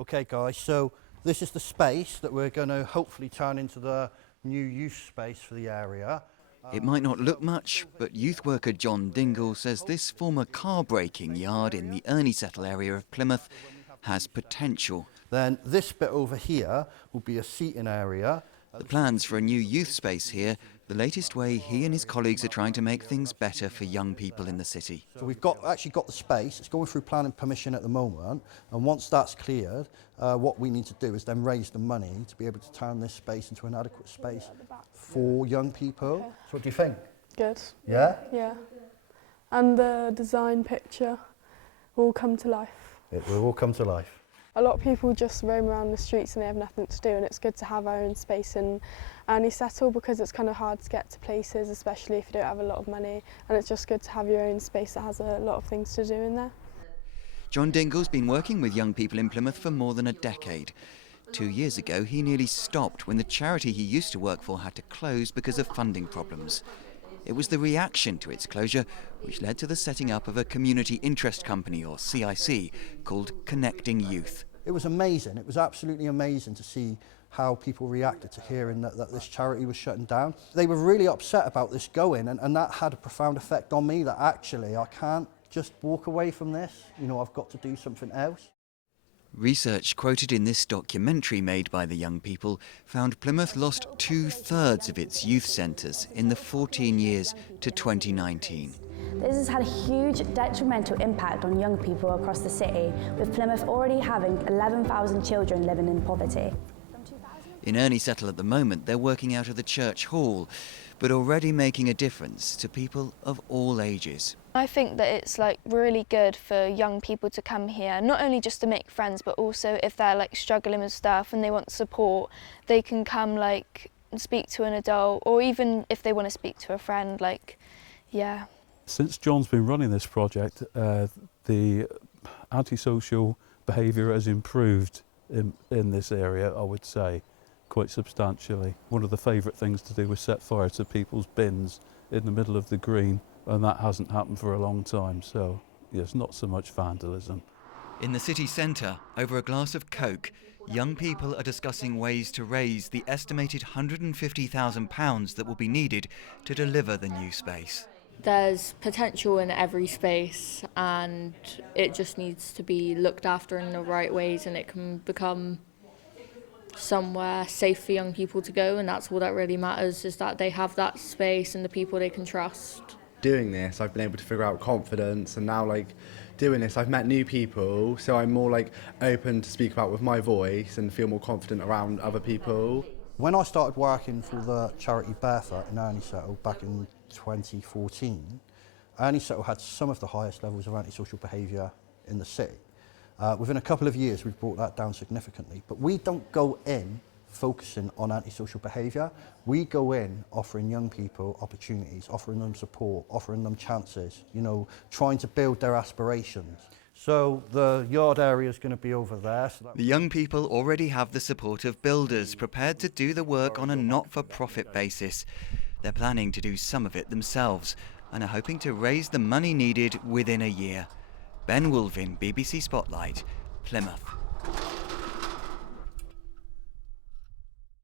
Okay guys, so this is the space that we're going to hopefully turn into the new youth space for the area. It might not look much, but youth worker John Dingle says this former car breaking yard in the Ernesettle area of Plymouth has potential. Then this bit over here will be a seating area. The plans for a new youth space here, the latest way he and his colleagues are trying to make things better for young people in the city. So we've actually got the space. It's going through planning permission at the moment, and once that's cleared, what we need to do is then raise the money to be able to turn this space into an adequate space for young people. Okay. So what do you think? Good. Yeah? Yeah. And the design picture will come to life. It will all come to life. A lot of people just roam around the streets and they have nothing to do, and it's good to have our own space in Ernesettle because it's kind of hard to get to places, especially if you don't have a lot of money, and it's just good to have your own space that has a lot of things to do in there. John Dingle's been working with young people in Plymouth for more than a decade. 2 years ago, he nearly stopped when the charity he used to work for had to close because of funding problems. It was the reaction to its closure which led to the setting up of a community interest company, or CIC, called Connecting Youth. It was amazing. It was absolutely amazing to see how people reacted to hearing that this charity was shutting down. They were really upset about this going, and that had a profound effect on me, that actually I can't just walk away from this. You know, I've got to do something else. Research quoted in this documentary made by the young people found Plymouth lost 2/3 of its youth centres in the 14 years to 2019. This has had a huge detrimental impact on young people across the city, with Plymouth already having 11,000 children living in poverty. In Ernesettle at the moment, they're working out of the church hall, but already making a difference to people of all ages. I think that it's really good for young people to come here, not only just to make friends, but also if they're struggling with stuff and they want support, they can come and speak to an adult, or even if they want to speak to a friend, yeah. Since John's been running this project, the antisocial behaviour has improved in this area, I would say, quite substantially. One of the favourite things to do was set fire to people's bins in the middle of the green, and that hasn't happened for a long time, so yes, not so much vandalism. In the city centre, over a glass of Coke, young people are discussing ways to raise the estimated £150,000 that will be needed to deliver the new space. There's potential in every space, and it just needs to be looked after in the right ways, and it can become somewhere safe for young people to go, and that's all that really matters, is that they have that space and the people they can trust. Doing this, I've been able to figure out confidence, and now doing this, I've met new people, so I'm more open to speak about with my voice and feel more confident around other people. When I started working for the charity Barefoot in Ernesettle back in 2014, Ernesettle had some of the highest levels of antisocial behaviour in the city. Within a couple of years, we've brought that down significantly, but we don't go in focusing on antisocial behaviour. We go in offering young people opportunities, offering them support, offering them chances, you know, trying to build their aspirations. So the yard area is going to be over there. The young people already have the support of builders prepared to do the work on a not-for-profit basis. They're planning to do some of it themselves and are hoping to raise the money needed within a year. Ben Woolvin, BBC Spotlight, Plymouth.